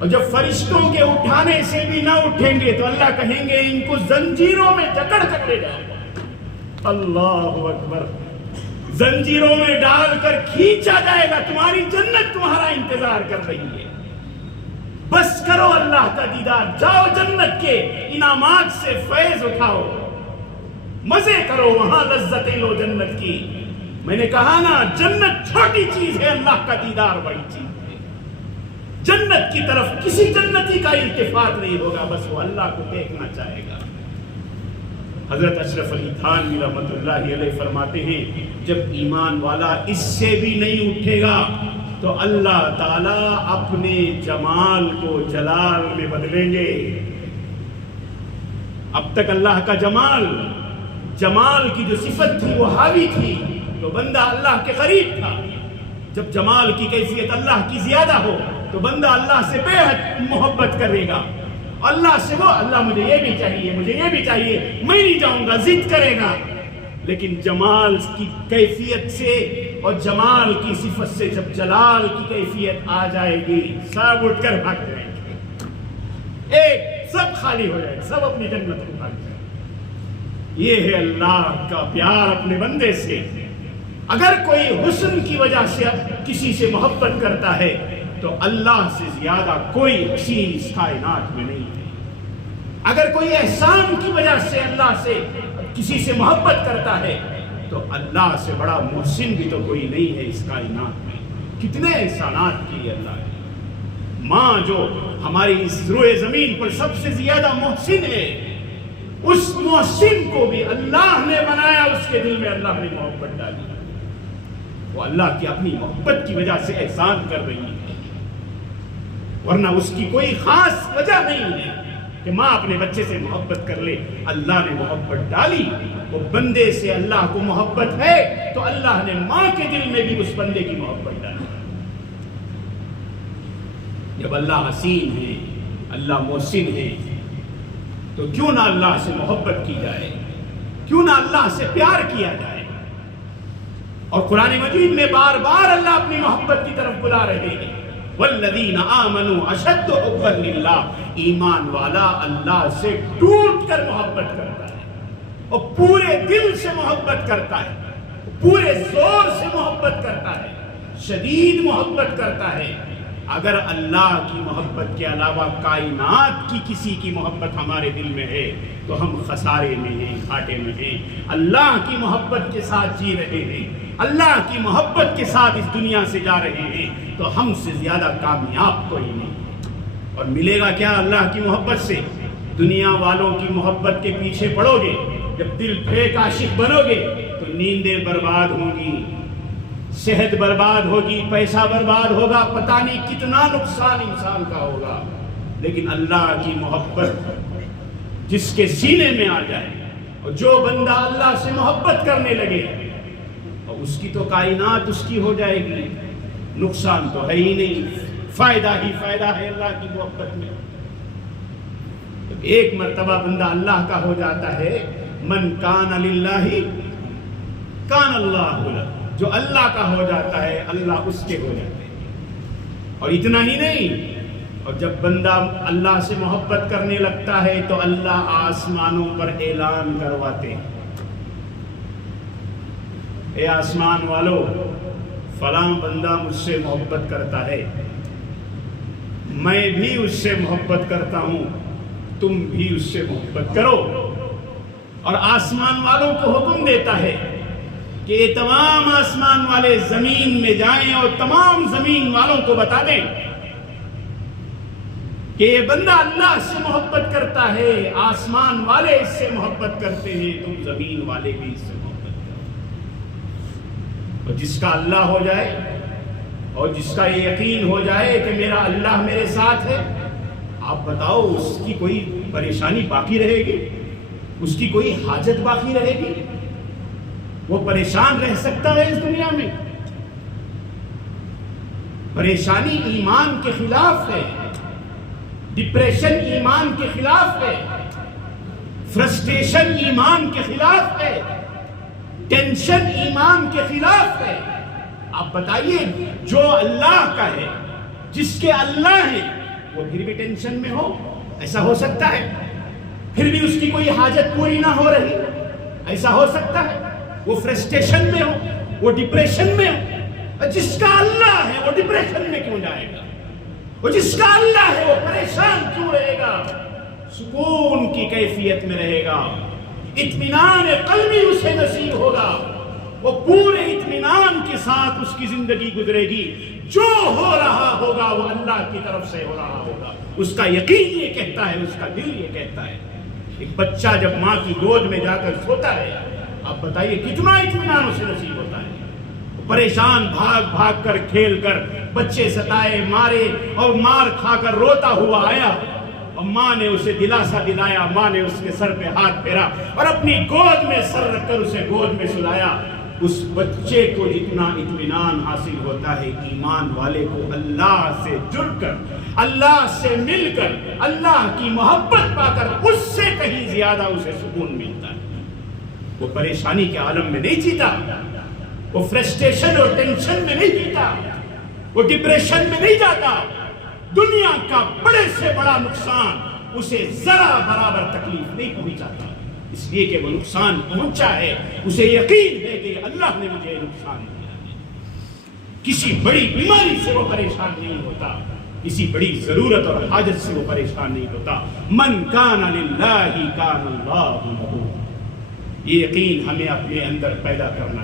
اور جب فرشتوں کے اٹھانے سے بھی نہ اٹھیں گے تو اللہ کہیں گے ان کو زنجیروں میں جکڑ کر لے جاؤ. اللہ اکبر. زنجیروں میں ڈال کر کھینچا جائے گا. تمہاری جنت تمہارا انتظار کر رہی ہے. بس کرو اللہ کا دیدار. جاؤ جنت کے انعامات سے فیض اٹھاؤ, مزے کرو, وہاں لذتیں لو جنت کی. میں نے کہا نا, جنت چھوٹی چیز ہے, اللہ کا دیدار بڑی چیز ہے. جنت کی طرف کسی جنتی کا التفات نہیں ہوگا, بس وہ اللہ کو دیکھنا چاہے گا. حضرت اشرف علی تھانوی رحمۃ اللہ علیہ فرماتے ہیں جب ایمان والا اس سے بھی نہیں اٹھے گا تو اللہ تعالیٰ اپنے جمال کو جلال میں بدلیں گے. اب تک اللہ کا جمال کی جو صفت تھی وہ حاوی تھی تو بندہ اللہ کے قریب تھا. جب جمال کی کیفیت اللہ کی زیادہ ہو تو بندہ اللہ سے بے حد محبت کرے گا. اللہ سے وہ اللہ مجھے یہ بھی چاہیے, مجھے یہ بھی چاہیے, میں نہیں جاؤں گا, ضد کرے گا. لیکن جمال کی کیفیت سے اور جمال کی صفت سے جب جلال کی کیفیت آ جائے گی سب اٹھ کر بھاگ جائیں گے. ایک سب خالی ہو جائے, سب اپنی جنت کو بھاگ جائیں. یہ ہے اللہ کا پیار اپنے بندے سے. اگر کوئی حسن کی وجہ سے کسی سے محبت کرتا ہے تو اللہ سے زیادہ کوئی حسین اس کائنات میں نہیں ہے. اگر کوئی احسان کی وجہ سے اللہ سے کسی سے محبت کرتا ہے تو اللہ سے بڑا محسن بھی تو کوئی نہیں ہے اس کائنات میں. کتنے احسانات کیے اللہ نے. ماں جو ہماری اس روئے زمین پر سب سے زیادہ محسن ہے, اس محسن کو بھی اللہ نے بنایا, اس کے دل میں اللہ نے محبت ڈالی. وہ اللہ کی اپنی محبت کی وجہ سے احسان کر رہی ہے, ورنہ اس کی کوئی خاص وجہ نہیں ہے کہ ماں اپنے بچے سے محبت کر لے. اللہ نے محبت ڈالی. وہ بندے سے اللہ کو محبت ہے تو اللہ نے ماں کے دل میں بھی اس بندے کی محبت ڈالی. جب اللہ حسین ہے, اللہ محسن ہے, تو کیوں نہ اللہ سے محبت کی جائے, کیوں نہ اللہ سے پیار کیا جائے. اور قرآن مجید میں بار بار اللہ اپنی محبت کی طرف بلا رہے ہیں. والذین آمنوا اشد حبا للہ. ایمان والا اللہ سے ٹوٹ کر محبت کرتا ہے اور پورے دل سے محبت کرتا ہے, پورے زور سے محبت کرتا ہے, شدید محبت کرتا ہے. اگر اللہ کی محبت کے علاوہ کائنات کی کسی کی محبت ہمارے دل میں ہے تو ہم خسارے میں ہیں, گھاٹے میں ہیں. اللہ کی محبت کے ساتھ جی رہے ہیں, اللہ کی محبت کے ساتھ اس دنیا سے جا رہے ہیں, تو ہم سے زیادہ کامیاب کوئی نہیں. اور ملے گا کیا اللہ کی محبت سے؟ دنیا والوں کی محبت کے پیچھے پڑو گے, جب دل پھینک عاشق بنو گے تو نیندیں برباد ہوں گی, صحت برباد ہوگی, پیسہ برباد ہوگا, پتہ نہیں کتنا نقصان انسان کا ہوگا. لیکن اللہ کی محبت جس کے سینے میں آ جائے اور جو بندہ اللہ سے محبت کرنے لگے, اس کی تو کائنات اس کی ہو جائے گی. نقصان تو ہے ہی نہیں, فائدہ ہی فائدہ ہے اللہ کی محبت میں. ایک مرتبہ بندہ اللہ کا ہو جاتا ہے, من کان للہ کان اللہ لہ. جو اللہ کا ہو جاتا ہے اللہ اس کے ہو جاتے ہیں. اور اتنا ہی نہیں, اور جب بندہ اللہ سے محبت کرنے لگتا ہے تو اللہ آسمانوں پر اعلان کرواتے ہیں, اے آسمان والو, فلاں بندہ مجھ سے محبت کرتا ہے, میں بھی اس سے محبت کرتا ہوں, تم بھی اس سے محبت کرو. اور آسمان والوں کو حکم دیتا ہے کہ یہ تمام آسمان والے زمین میں جائیں اور تمام زمین والوں کو بتا دیں کہ یہ بندہ اللہ سے محبت کرتا ہے, آسمان والے اس سے محبت کرتے ہیں, تم زمین والے بھی اس سے محبت کرو. اور جس کا اللہ ہو جائے اور جس کا یہ یقین ہو جائے کہ میرا اللہ میرے ساتھ ہے, آپ بتاؤ اس کی کوئی پریشانی باقی رہے گی, اس کی کوئی حاجت باقی رہے گی؟ وہ پریشان رہ سکتا ہے اس دنیا میں؟ پریشانی ایمان کے خلاف ہے, ڈپریشن ایمان کے خلاف ہے, فرسٹریشن ایمان کے خلاف ہے, ٹینشن ایمان کے خلاف ہے. آپ بتائیے جو اللہ کا ہے, جس کے اللہ ہے, وہ پھر بھی ٹینشن میں ہو؟ ایسا ہو سکتا ہے؟ پھر بھی اس کی کوئی حاجت پوری نہ ہو رہی، ایسا ہو سکتا ہے؟ وہ فرسٹریشن میں ہو، وہ ڈپریشن میں ہو۔ جس کا اللہ ہے وہ ڈپریشن میں کیوں جائے گا؟ وہ جس کا اللہ ہے وہ پریشان کیوں رہے گا؟ سکون کی کیفیت میں رہے گا، اطمینان قلبی اسے نصیب ہوگا، وہ پورے اطمینان کے ساتھ اس کی زندگی گزرے گی۔ جو ہو رہا ہوگا وہ اللہ کی طرف سے ہو رہا ہوگا، اس کا یقین یہ کہتا ہے، اس کا دل یہ کہتا ہے۔ ایک بچہ جب ماں کی گود میں جا کر سوتا ہے، آپ بتائیے کتنا اطمینان اسے نصیب ہوتا ہے۔ پریشان بھاگ بھاگ کر کھیل کر بچے ستائے مارے اور مار کھا کر روتا ہوا آیا، اور ماں نے اسے دلاسا دلایا، ماں نے اس کے سر پہ ہاتھ پھیرا اور اپنی گود میں سر رکھ کر اسے گود میں سلایا۔ اس بچے کو جتنا اطمینان حاصل ہوتا ہے، ایمان والے کو اللہ سے جڑ کر، اللہ سے مل کر، اللہ کی محبت پا کر اس سے کہیں زیادہ اسے سکون ملتا ہے۔ وہ پریشانی کے عالم میں نہیں جیتا، وہ فرسٹریشن اور ٹینشن میں نہیں جیتا، وہ ڈپریشن میں نہیں جاتا۔ دنیا کا بڑے سے بڑا نقصان اسے ذرا برابر تکلیف نہیں پہنچاتا، اس لیے کہ وہ نقصان پہنچا ہے، اسے یقین ہے کہ اللہ نے مجھے نقصان دیا ہے۔ کسی بڑی بیماری سے وہ پریشان نہیں ہوتا، کسی بڑی ضرورت اور حاجت سے وہ پریشان نہیں ہوتا۔ من کان للہ کان اللہ لہ، یہ یقین ہمیں اپنے اندر پیدا کرنا